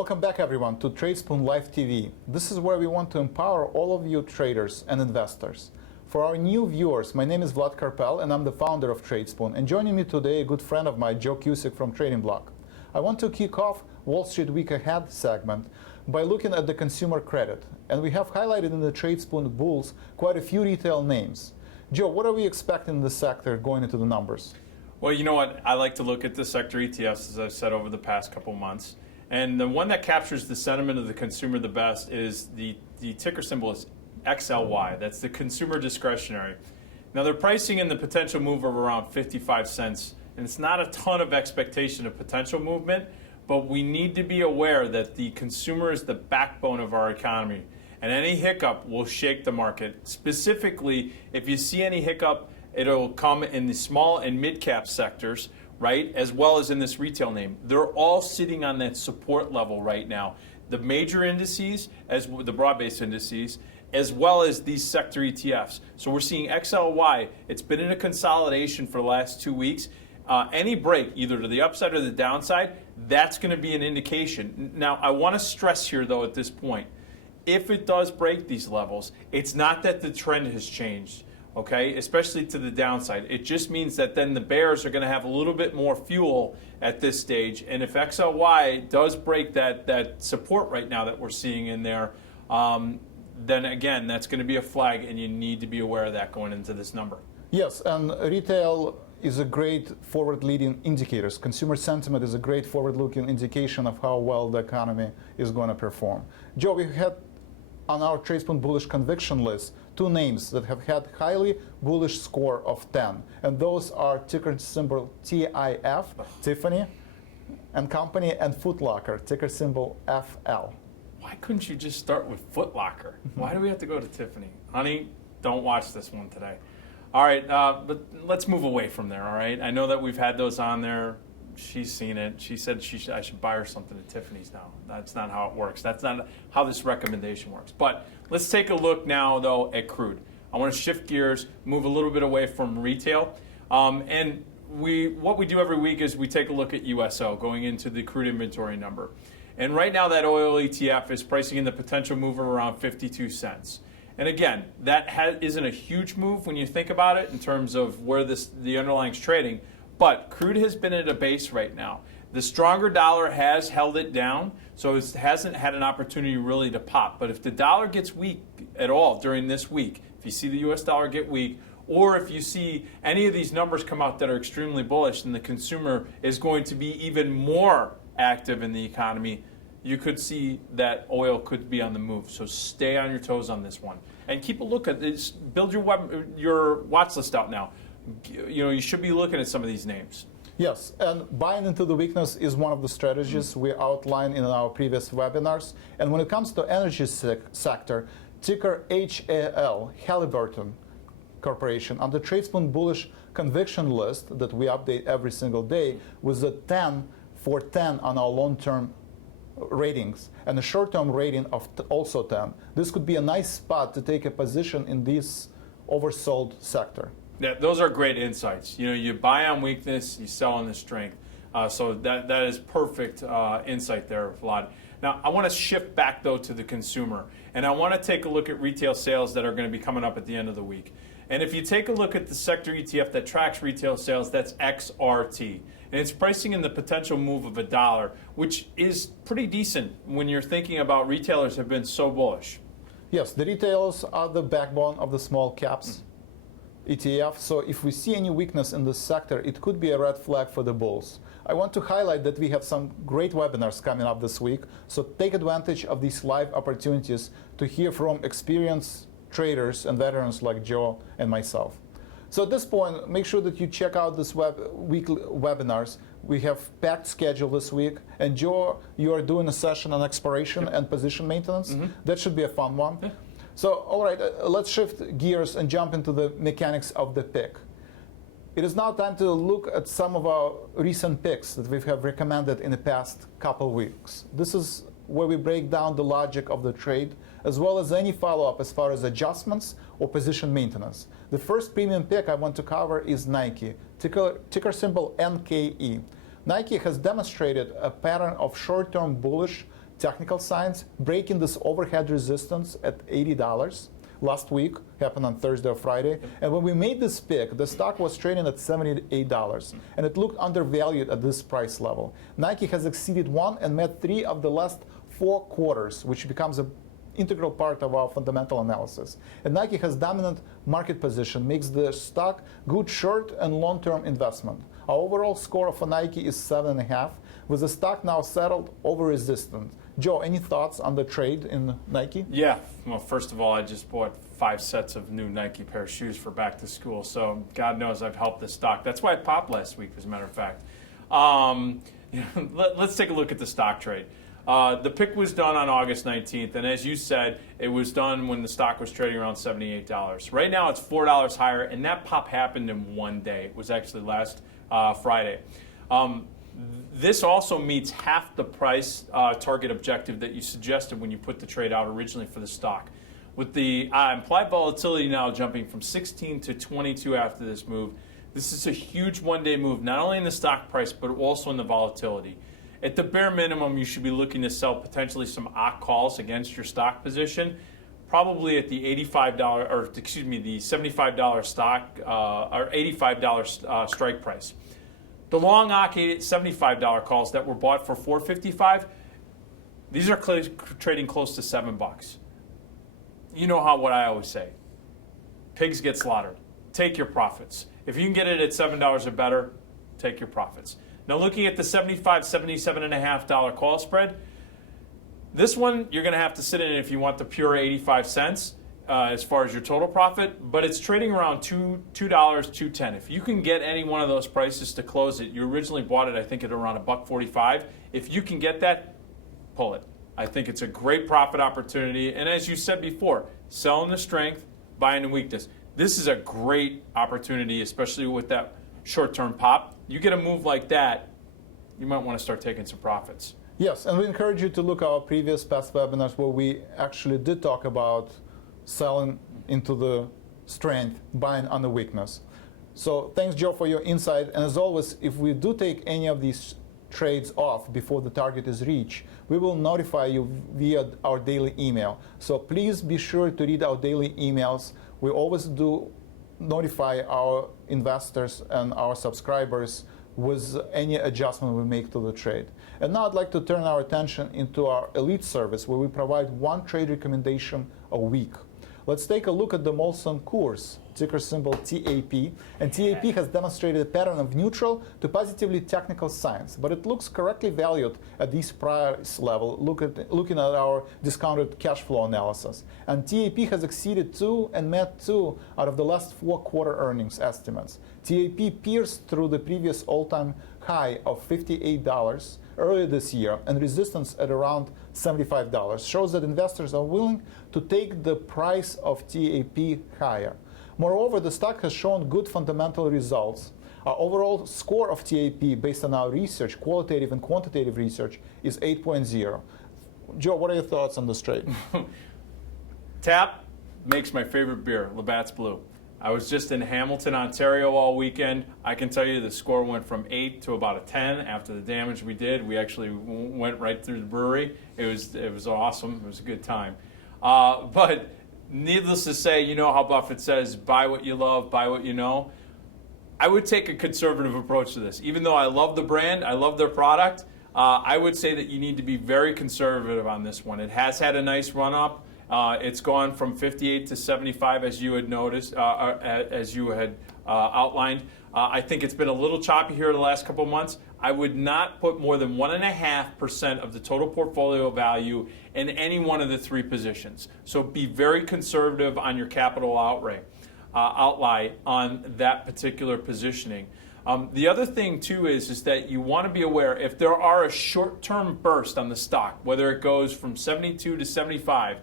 Welcome back, everyone, to Tradespoon Live TV. This is where we want to empower all of you traders and investors. For our new viewers, my name is Vlad Karpel, and I'm the founder of Tradespoon. And joining me today, a good friend of mine, Joe Cusick from TradingBlock. I want to kick off Wall Street Week Ahead segment by looking at the consumer credit. And we have highlighted in the Tradespoon Bulls quite a few retail names. Joe, what are we expecting in the sector going into the numbers? Well, you know what? I like to look at the sector ETFs, as I've said over the past couple months. And the one that captures the sentiment of the consumer the best is the ticker symbol is XLY. That's the consumer discretionary. Now, they're pricing in the potential move of around 55 cents. And it's not a ton of expectation of potential movement, but we need to be aware that the consumer is the backbone of our economy. And any hiccup will shake the market. Specifically, if you see any hiccup, it'll come in the small and mid-cap sectors, right, as well as in this retail name. They're all sitting on that support level right now. The major indices, as the broad-based indices, as well as these sector ETFs. So we're seeing XLY. It's been in a consolidation for the last 2 weeks. Any break, either to the upside or the downside, that's going to be an indication. Now, I want to stress here, though, at this point, if it does break these levels, it's not that the trend has changed. Okay, especially to the downside. It just means that then the bears are going to have a little bit more fuel at this stage. And if XLY does break that support right now that we're seeing in there, then again, that's going to be a flag, and you need to be aware of that going into this number. Yes, and retail is a great forward-leading indicator. Consumer sentiment is a great forward-looking indication of how well the economy is going to perform. Joe, we had on our Tradespoon bullish conviction list 2 names that have had highly bullish score of 10, and those are ticker symbol TIF, Tiffany and Company, and Foot Locker, ticker symbol FL. Why couldn't you just start with Foot Locker? Why do we have to go to Tiffany? Honey, don't watch this one today. All right, but let's move away from there, all right? I know that we've had those on there. She's seen it. She said I should buy her something at Tiffany's now. That's not how it works. That's not how this recommendation works. But let's take a look now, though, at crude. I want to shift gears, move a little bit away from retail. And what we do every week is we take a look at USO, going into the crude inventory number. And right now, that oil ETF is pricing in the potential move of around 52 cents. And again, that isn't a huge move when you think about it in terms of where the underlying's trading. But crude has been at a base right now. The stronger dollar has held it down, so it hasn't had an opportunity really to pop. But if the dollar gets weak at all during this week, if you see the US dollar get weak, or if you see any of these numbers come out that are extremely bullish, then the consumer is going to be even more active in the economy, you could see that oil could be on the move. So stay on your toes on this one. And keep a look at this. Build your watch list out now. You know, you should be looking at some of these names. Yes, and buying into the weakness is one of the strategies we outlined in our previous webinars. And when it comes to energy sector, ticker HAL, Halliburton Corporation, on the Tradespoon bullish conviction list that we update every single day, with a 10 for 10 on our long-term ratings and a short-term rating of also 10. This could be a nice spot to take a position in this oversold sector. Yeah, those are great insights. You know, you buy on weakness, you sell on the strength. So that is perfect insight there, Vlad. Now, I want to shift back, though, to the consumer. And I want to take a look at retail sales that are going to be coming up at the end of the week. And if you take a look at the sector ETF that tracks retail sales, that's XRT. And it's pricing in the potential move of $1, which is pretty decent when you're thinking about retailers have been so bullish. Yes, the retailers are the backbone of the small caps. ETF. So if we see any weakness in this sector, it could be a red flag for the bulls. I want to highlight that we have some great webinars coming up this week, so take advantage of these live opportunities to hear from experienced traders and veterans like Joe and myself. So at this point, make sure that you check out this weekly webinars. We have packed schedule this week, and Joe, you are doing a session on exploration and position maintenance. That should be a fun one. Yeah. So, all right, let's shift gears and jump into the mechanics of the pick. It is now time to look at some of our recent picks that we have recommended in the past couple weeks. This is where we break down the logic of the trade, as well as any follow-up as far as adjustments or position maintenance. The first premium pick I want to cover is Nike, ticker symbol NKE. Nike has demonstrated a pattern of short-term bullish technical signs, breaking this overhead resistance at $80 last week, happened on Thursday or Friday. And when we made this pick, the stock was trading at $78, and it looked undervalued at this price level. Nike has exceeded 1 and met 3 of the last 4 quarters, which becomes an integral part of our fundamental analysis. And Nike has dominant market position, makes the stock good short and long-term investment. Our overall score for Nike is 7.5, with the stock now settled over resistance. Joe, any thoughts on the trade in Nike? Yeah. Well, first of all, I just bought 5 sets of new Nike pair of shoes for back to school, so God knows I've helped the stock. That's why it popped last week, as a matter of fact. Let's take a look at the stock trade. The pick was done on August 19th, and as you said, it was done when the stock was trading around $78. Right now, it's $4 higher, and that pop happened in one day. It was actually last Friday. This also meets half the price target objective that you suggested when you put the trade out originally for the stock. With the implied volatility now jumping from 16 to 22 after this move, this is a huge one-day move, not only in the stock price, but also in the volatility. At the bare minimum, you should be looking to sell potentially some OC calls against your stock position, probably at the $85 or excuse me, the $75 stock or $85 strike price. The long OC $75 calls that were bought for $4.55, these are trading close to $7. You know what I always say: pigs get slaughtered. Take your profits. If you can get it at $7 or better, take your profits. Now, looking at the $75, $77.5 call spread, this one you're going to have to sit in if you want the pure 85 cents as far as your total profit, but it's trading around $2, $2.10. If you can get any one of those prices to close it, you originally bought it, I think, at around $1.45. If you can get that, pull it. I think it's a great profit opportunity. And as you said before, selling the strength, buying the weakness. This is a great opportunity, especially with that short-term pop. You get a move like that, you might want to start taking some profits. Yes, and we encourage you to look at our previous past webinars where we actually did talk about selling into the strength, buying on the weakness. So thanks, Joe, for your insight. And as always, if we do take any of these trades off before the target is reached, we will notify you via our daily email. So please be sure to read our daily emails. We always do notify our investors and our subscribers with any adjustment we make to the trade. And now I'd like to turn our attention into our elite service, where we provide one trade recommendation a week. Let's take a look at the Molson Coors, ticker symbol TAP. And TAP has demonstrated a pattern of neutral to positively technical signs, but it looks correctly valued at this price level, looking at our discounted cash flow analysis. And TAP has exceeded 2 and met 2 out of the last 4 quarter earnings estimates. TAP pierced through the previous all-time high of $58 earlier this year, and resistance at around $75 shows that investors are willing to take the price of TAP higher. Moreover, the stock has shown good fundamental results. Our overall score of TAP, based on our research, qualitative and quantitative research, is 8.0. Joe, what are your thoughts on this trade? TAP makes my favorite beer, Labatt's Blue. I was just in Hamilton, Ontario all weekend. I can tell you the score went from 8 to about a 10 after the damage we did. We actually went right through the brewery. It was awesome. It was a good time. But needless to say, you know how Buffett says, buy what you love, buy what you know. I would take a conservative approach to this. Even though I love the brand, I love their product, I would say that you need to be very conservative on this one. It has had a nice run up. It's gone from 58 to 75, as you had noticed, as you had outlined. I think it's been a little choppy here the last couple of months. I would not put more than 1.5% of the total portfolio value in any one of the 3 positions. So be very conservative on your capital outlay on that particular positioning. The other thing, too, is that you want to be aware if there are a short-term burst on the stock, whether it goes from 72 to 75,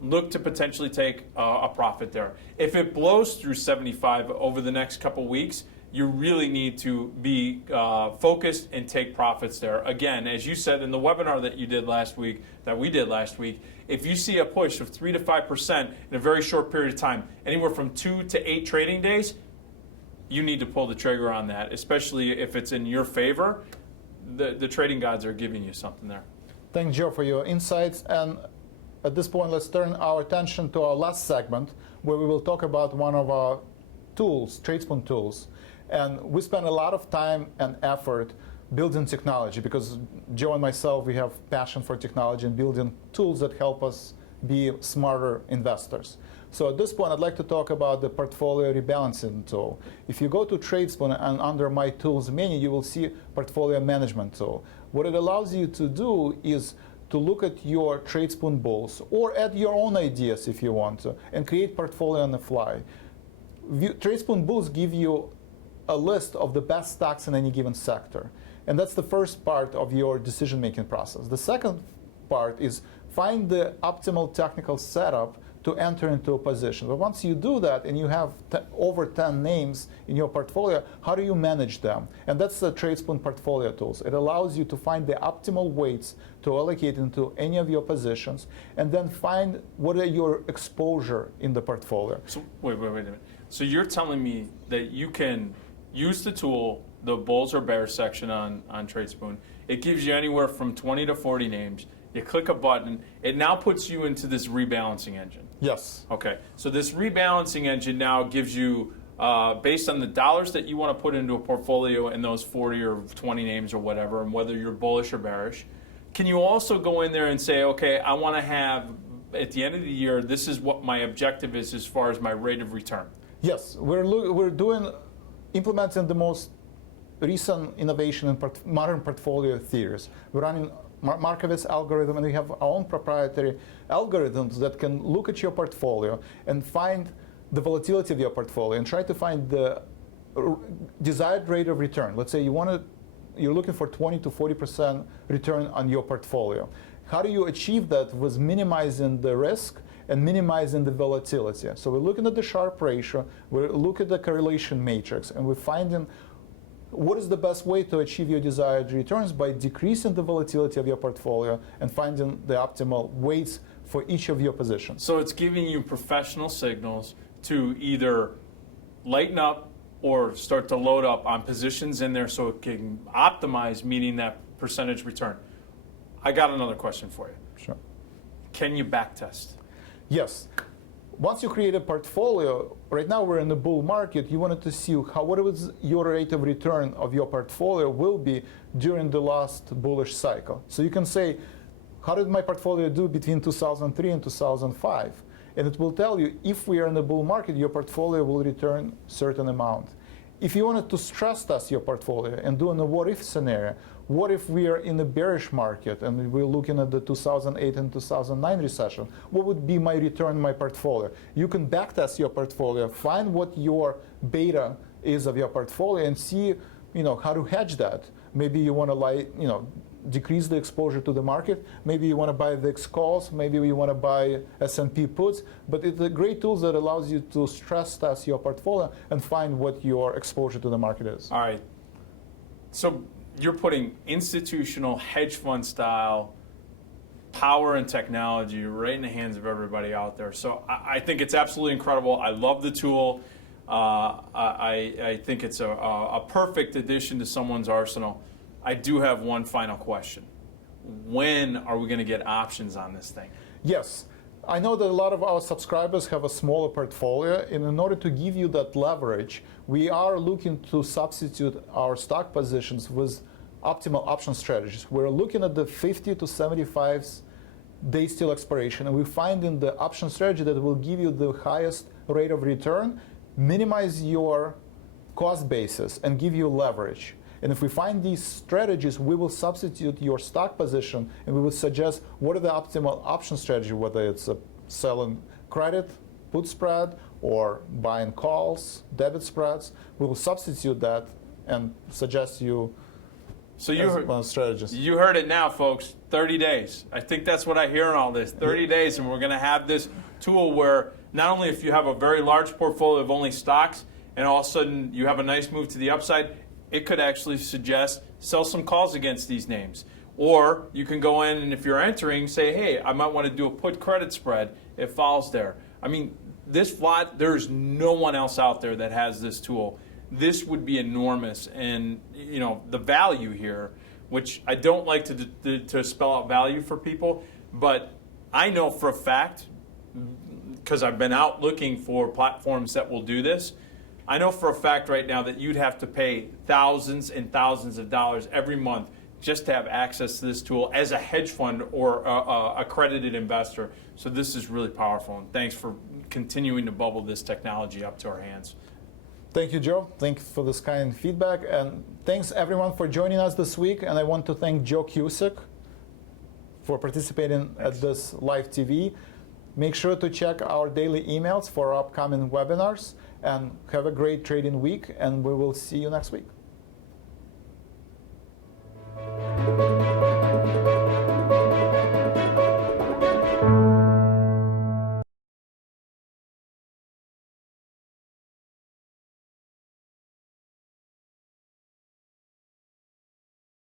look to potentially take a profit there. If it blows through 75 over the next couple weeks, you really need to be focused and take profits there. Again, as you said in the webinar that we did last week, if you see a push of 3 to 5% in a very short period of time, anywhere from 2 to 8 trading days, you need to pull the trigger on that, especially if it's in your favor. The trading gods are giving you something there. Thanks, Joe, for your insights. And at this point, let's turn our attention to our last segment, where we will talk about one of our tools, Tradespoon tools. And we spend a lot of time and effort building technology, because Joe and myself, we have passion for technology and building tools that help us be smarter investors. So at this point, I'd like to talk about the portfolio rebalancing tool. If you go to Tradespoon and under My Tools menu, you will see portfolio management tool. What it allows you to do is to look at your Tradespoon bulls, or add your own ideas if you want to, and create portfolio on the fly. Tradespoon bulls give you a list of the best stocks in any given sector. And that's the first part of your decision-making process. The second part is find the optimal technical setup to enter into a position. But once you do that and you have over 10 names in your portfolio, how do you manage them? And that's the Tradespoon portfolio tools. It allows you to find the optimal weights to allocate into any of your positions, and then find what are your exposure in the portfolio. So wait a minute. So you're telling me that you can use the tool, the bulls or bears section on Tradespoon. It gives you anywhere from 20 to 40 names. You click a button, it now puts you into this rebalancing engine. Yes. Okay, so this rebalancing engine now gives you, based on the dollars that you want to put into a portfolio in those 40 or 20 names or whatever, and whether you're bullish or bearish, can you also go in there and say, okay, I want to have, at the end of the year, this is what my objective is as far as my rate of return? Yes, we're implementing the most recent innovation in modern portfolio theories. We're running Markowitz algorithm, and we have our own proprietary algorithms that can look at your portfolio and find the volatility of your portfolio and try to find the desired rate of return. Let's say you're looking for 20 to 40% return on your portfolio. How do you achieve that with minimizing the risk and minimizing the volatility? So we're looking at the Sharpe ratio, we're looking at the correlation matrix, and we're finding what is the best way to achieve your desired returns by decreasing the volatility of your portfolio and finding the optimal weights for each of your positions. So it's giving you professional signals to either lighten up or start to load up on positions in there so it can optimize meeting that percentage return. I got another question for you. Sure. Can you backtest? Yes. Once you create a portfolio, right now we're in the bull market, you wanted to see what was your rate of return of your portfolio will be during the last bullish cycle. So you can say, how did my portfolio do between 2003 and 2005? And it will tell you, if we are in the bull market, your portfolio will return a certain amount. If you wanted to stress test your portfolio and do a what-if scenario, what if we are in a bearish market and we're looking at the 2008 and 2009 recession? What would be my return in my portfolio? You can backtest your portfolio, find what your beta is of your portfolio, and see, how to hedge that. Maybe you want to decrease the exposure to the market. Maybe you want to buy VIX calls. Maybe you want to buy S&P puts. But it's a great tool that allows you to stress test your portfolio and find what your exposure to the market is. All right. So you're putting institutional hedge fund style power and technology right in the hands of everybody out there. So I think it's absolutely incredible. I love the tool. I think it's a perfect addition to someone's arsenal. I do have one final question. When are we going to get options on this thing? Yes. I know that a lot of our subscribers have a smaller portfolio, and in order to give you that leverage, we are looking to substitute our stock positions with optimal option strategies. We're looking at the 50 to 75 days till expiration, and we're finding the option strategy that will give you the highest rate of return, minimize your cost basis, and give you leverage. And if we find these strategies, we will substitute your stock position, and we will suggest what are the optimal option strategy, whether it's selling credit, put spread, or buying calls, debit spreads. We will substitute that and suggest you strategies. You heard it now, folks. 30 days. I think that's what I hear in all this. 30 days, and we're going to have this tool where not only if you have a very large portfolio of only stocks, and all of a sudden you have a nice move to the upside, it could actually suggest sell some calls against these names. Or you can go in and if you're entering, say, hey, I might want to do a put credit spread. It falls there. I mean, Vlad, there's no one else out there that has this tool. This would be enormous. And, the value here which I don't like to spell out value for people, but I know for a fact, because I've been out looking for platforms that will do this, I know for a fact right now that you'd have to pay thousands and thousands of dollars every month just to have access to this tool as a hedge fund or accredited investor. So this is really powerful, and thanks for continuing to bubble this technology up to our hands. Thank you, Joe. Thanks for this kind feedback. And thanks, everyone, for joining us this week. And I want to thank Joe Cusick for participating at this live TV. Make sure to check our daily emails for our upcoming webinars. And have a great trading week. And we will see you next week.